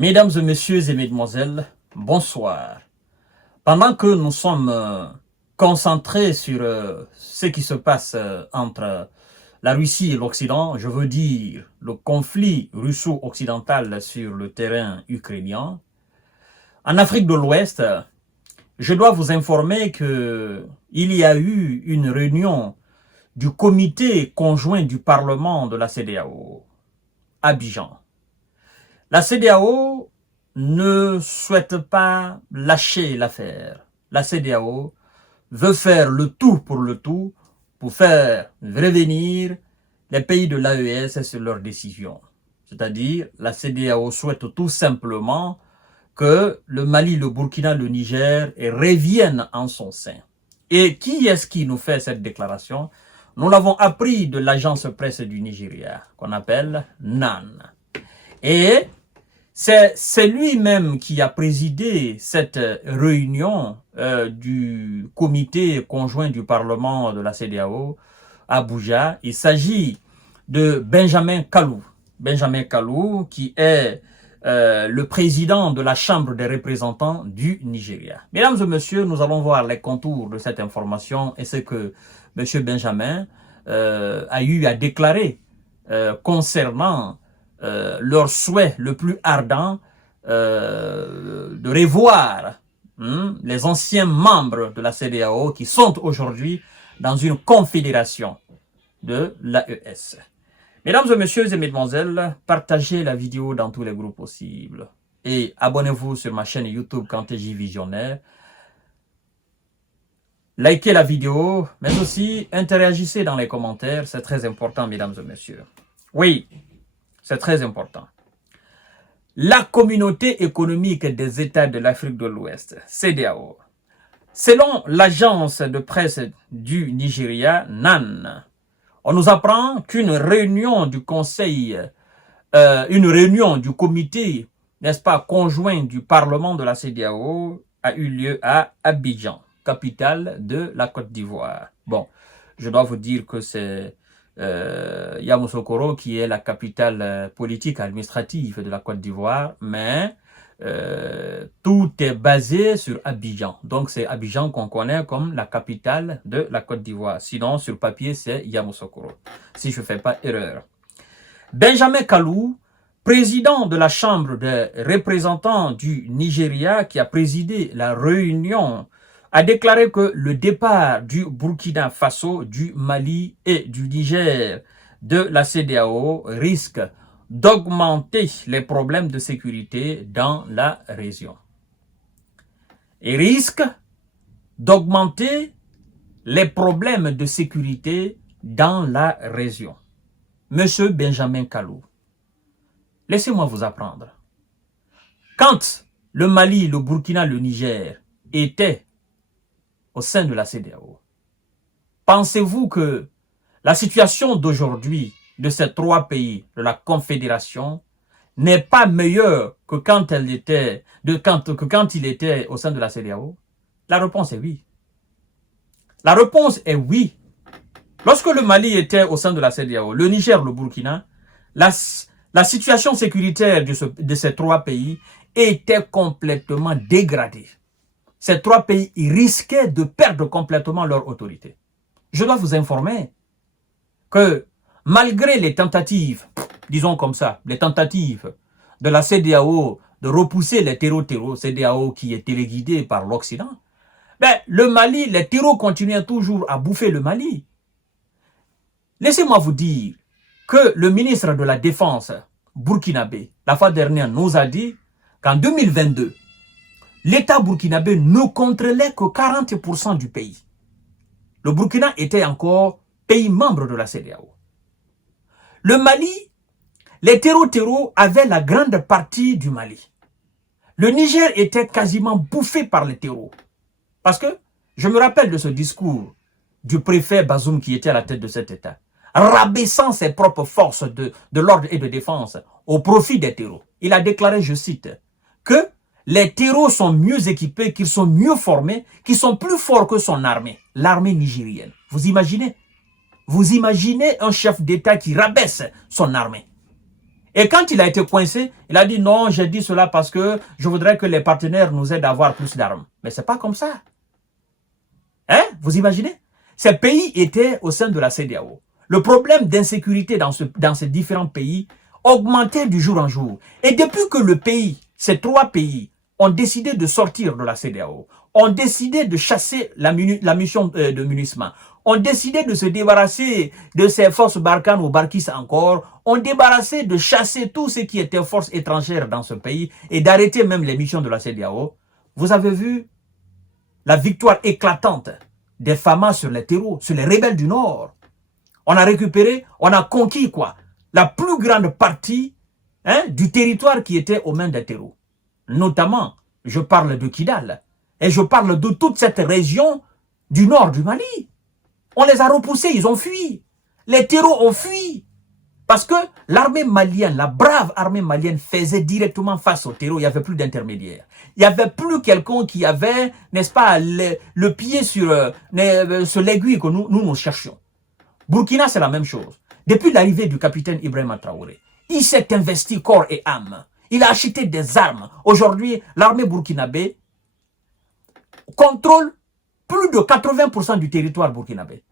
Mesdames et messieurs et mesdemoiselles, bonsoir. Pendant que nous sommes concentrés sur ce qui se passe entre la Russie et l'Occident, je veux dire le conflit russo-occidental sur le terrain ukrainien, en Afrique de l'Ouest, je dois vous informer qu'il y a eu une réunion du comité conjoint du Parlement de la CEDEAO, à Abidjan. La CEDEAO ne souhaite pas lâcher l'affaire. La CEDEAO veut faire le tout pour faire revenir les pays de l'AES sur leurs décisions. C'est-à-dire, la CEDEAO souhaite tout simplement que le Mali, le Burkina, le Niger reviennent en son sein. Et qui est-ce qui nous fait cette déclaration? Nous l'avons appris de l'agence presse du Nigeria, qu'on appelle NAN. Et c'est lui-même qui a présidé cette réunion du comité conjoint du Parlement de la CEDEAO à Abuja. Il s'agit de Benjamin Kalou. Benjamin Kalou qui est le président de la Chambre des représentants du Nigeria. Mesdames et messieurs, nous allons voir les contours de cette information et ce que M. Benjamin a eu à déclarer concernant leur souhait le plus ardent de revoir les anciens membres de la CEDEAO qui sont aujourd'hui dans une confédération de l'AES. Mesdames et messieurs et mesdemoiselles, partagez la vidéo dans tous les groupes possibles et abonnez-vous sur ma chaîne YouTube KanteJ Visionnaire. Likez la vidéo, mais aussi interagissez dans les commentaires, c'est très important, mesdames et messieurs. Oui, c'est très important. La communauté économique des États de l'Afrique de l'Ouest, CEDEAO, selon l'agence de presse du Nigeria, NAN, on nous apprend qu'une réunion du conseil, une réunion du comité, n'est-ce pas, conjoint du Parlement de la CEDEAO a eu lieu à Abidjan, capitale de la Côte d'Ivoire. Bon, je dois vous dire que c'est Yamoussoukro qui est la capitale politique administrative de la Côte d'Ivoire, mais tout est basé sur Abidjan. Donc c'est Abidjan qu'on connaît comme la capitale de la Côte d'Ivoire. Sinon, sur papier, c'est Yamoussoukro, si je ne fais pas erreur. Benjamin Kalou, président de la Chambre des représentants du Nigeria, qui a présidé la réunion, a déclaré que le départ du Burkina Faso, du Mali et du Niger de la CEDEAO risque d'augmenter les problèmes de sécurité dans la région. Et risque d'augmenter les problèmes de sécurité dans la région. Monsieur Benjamin Kalou, laissez-moi vous apprendre. Quand le Mali, le Burkina, le Niger étaient au sein de la CEDEAO, pensez-vous que la situation d'aujourd'hui de ces trois pays de la Confédération n'est pas meilleure que quand il était au sein de la CEDEAO? La réponse est oui. La réponse est oui. Lorsque le Mali était au sein de la CEDEAO, le Niger, le Burkina, la situation sécuritaire de ces trois pays était complètement dégradée. Ces trois pays risquaient de perdre complètement leur autorité. Je dois vous informer que malgré les tentatives, disons comme ça, les tentatives de la CEDEAO de repousser les terreaux, CEDEAO qui est téléguidée par l'Occident, le Mali, les terreaux continuaient toujours à bouffer le Mali. Laissez-moi vous dire que le ministre de la Défense burkinabé, la fois dernière, nous a dit qu'en 2022, l'État burkinabé ne contrôlait que 40% du pays. Le Burkina était encore pays membre de la CEDEAO. Le Mali, les terreaux avaient la grande partie du Mali. Le Niger était quasiment bouffé par les terreaux. Parce que je me rappelle de ce discours du préfet Bazoum qui était à la tête de cet État, rabaissant ses propres forces de l'ordre et de défense au profit des terreaux. Il a déclaré, je cite, que les terreaux sont mieux équipés, qu'ils sont mieux formés, qu'ils sont plus forts que son armée, l'armée nigérienne. Vous imaginez? Vous imaginez un chef d'État qui rabaisse son armée? Et quand il a été coincé, il a dit non, j'ai dit cela parce que je voudrais que les partenaires nous aident à avoir plus d'armes. Mais c'est pas comme ça. Hein? Vous imaginez? Ces pays étaient au sein de la CEDEAO. Le problème d'insécurité dans ces différents pays augmentait du jour en jour. Et depuis que ces trois pays, ont décidé de sortir de la CEDEAO, ont décidé de chasser la mission de MINUSMA, ont décidé de se débarrasser de ces forces Barkhane ou Barkhis encore, ont débarrassé de chasser tout ce qui était forces étrangères dans ce pays et d'arrêter même les missions de la CEDEAO. Vous avez vu la victoire éclatante des FAMA sur les terreaux, sur les rebelles du Nord. On a récupéré, on a conquis quoi? La plus grande partie du territoire qui était aux mains des terreaux. Notamment, je parle de Kidal et je parle de toute cette région du nord du Mali. On les a repoussés, ils ont fui. Les terreaux ont fui. Parce que l'armée malienne, la brave armée malienne faisait directement face aux terreaux. Il n'y avait plus d'intermédiaire. Il n'y avait plus quelqu'un qui avait, n'est-ce pas, le pied sur l'aiguille que nous cherchions. Burkina, c'est la même chose. Depuis l'arrivée du capitaine Ibrahima Traoré, il s'est investi corps et âme. Il a acheté des armes. Aujourd'hui, l'armée burkinabé contrôle plus de 80% du territoire burkinabé.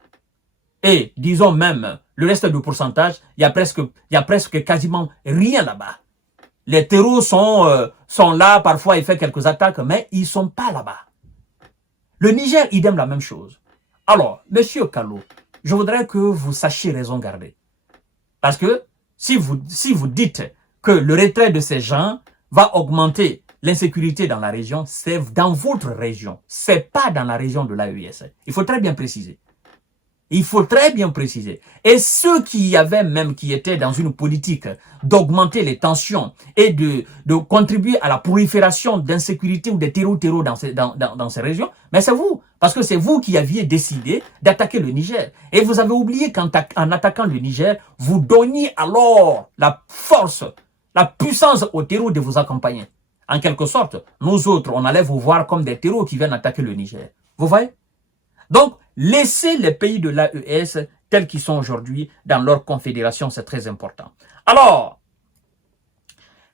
Et disons même, le reste du pourcentage, il y a presque quasiment rien là-bas. Les terreaux sont là, parfois ils font quelques attaques, mais ils ne sont pas là-bas. Le Niger, idem la même chose. Alors, monsieur Kallo, je voudrais que vous sachiez raison garder. Parce que si vous dites que le retrait de ces gens va augmenter l'insécurité dans la région, c'est dans votre région. Ce n'est pas dans la région de l'AES. Il faut très bien préciser. Il faut très bien préciser. Et ceux qui étaient dans une politique d'augmenter les tensions et de contribuer à la prolifération d'insécurité ou de terreau dans ces régions, mais c'est vous. Parce que c'est vous qui aviez décidé d'attaquer le Niger. Et vous avez oublié qu'en attaquant le Niger, vous donniez alors la force, la puissance aux terreaux de vous accompagner. En quelque sorte, nous autres, on allait vous voir comme des terreaux qui viennent attaquer le Niger. Vous voyez? Donc, laissez les pays de l'AES tels qu'ils sont aujourd'hui dans leur confédération, c'est très important. Alors,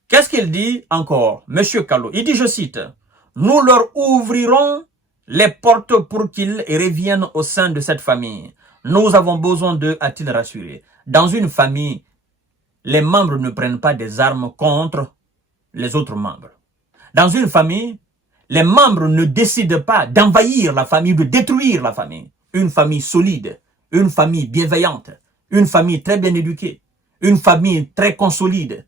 qu'est-ce qu'il dit encore, Monsieur Kallo? Il dit, je cite, « Nous leur ouvrirons les portes pour qu'ils reviennent au sein de cette famille. Nous avons besoin d'eux, a-t-il rassuré. Dans une famille, les membres ne prennent pas des armes contre les autres membres. Dans une famille, les membres ne décident pas d'envahir la famille, de détruire la famille. Une famille solide, une famille bienveillante, une famille très bien éduquée, une famille très consolide,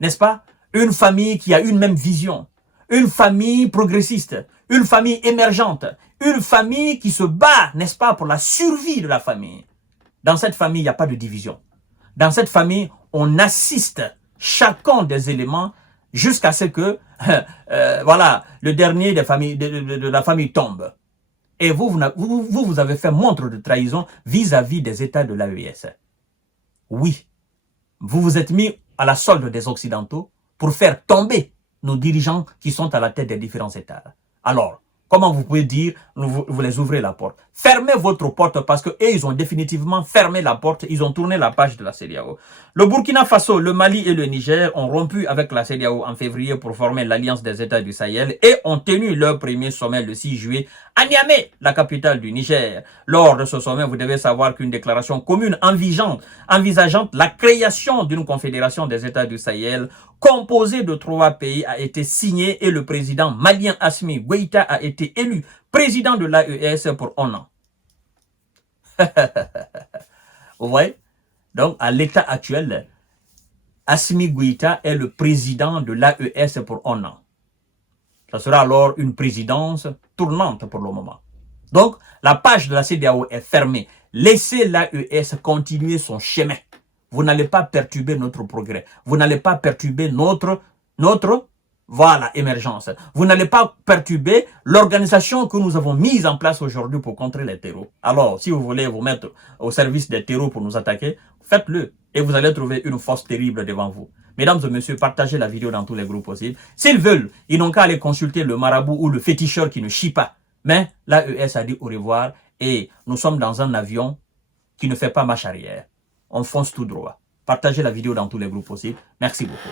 n'est-ce pas? Une famille qui a une même vision, une famille progressiste, une famille émergente, une famille qui se bat, n'est-ce pas, pour la survie de la famille. Dans cette famille, il n'y a pas de division. Dans cette famille, on assiste chacun des éléments jusqu'à ce que voilà, le dernier de la famille tombe. Et vous avez fait montre de trahison vis-à-vis des États de l'AES. Oui, vous vous êtes mis à la solde des Occidentaux pour faire tomber nos dirigeants qui sont à la tête des différents États. Alors, comment vous pouvez dire, vous les ouvrez la porte? Fermez votre porte parce que ils ont définitivement fermé la porte, ils ont tourné la page de la CEDEAO. Le Burkina Faso, le Mali et le Niger ont rompu avec la CEDEAO en février pour former l'Alliance des États du Sahel et ont tenu leur premier sommet le 6 juillet à Niamey, la capitale du Niger. Lors de ce sommet, vous devez savoir qu'une déclaration commune envisageant la création d'une confédération des États du Sahel composée de 3 pays a été signée et le président malien Assimi Goïta a été élu président de l'AES pour 1 an. Vous voyez? Donc, à l'état actuel, Assimi Goïta est le président de l'AES pour 1 an. Ça sera alors une présidence tournante pour le moment. Donc, la page de la CEDEAO est fermée. Laissez l'AES continuer son chemin. Vous n'allez pas perturber notre progrès. Vous n'allez pas perturber notre voilà, émergence. Vous n'allez pas perturber l'organisation que nous avons mise en place aujourd'hui pour contrer les terreaux. Alors, si vous voulez vous mettre au service des terreaux pour nous attaquer, faites-le. Et vous allez trouver une force terrible devant vous. Mesdames et messieurs, partagez la vidéo dans tous les groupes possibles. S'ils veulent, ils n'ont qu'à aller consulter le marabout ou le féticheur qui ne chie pas. Mais l'AES a dit au revoir et nous sommes dans un avion qui ne fait pas marche arrière. On fonce tout droit. Partagez la vidéo dans tous les groupes possibles. Merci beaucoup.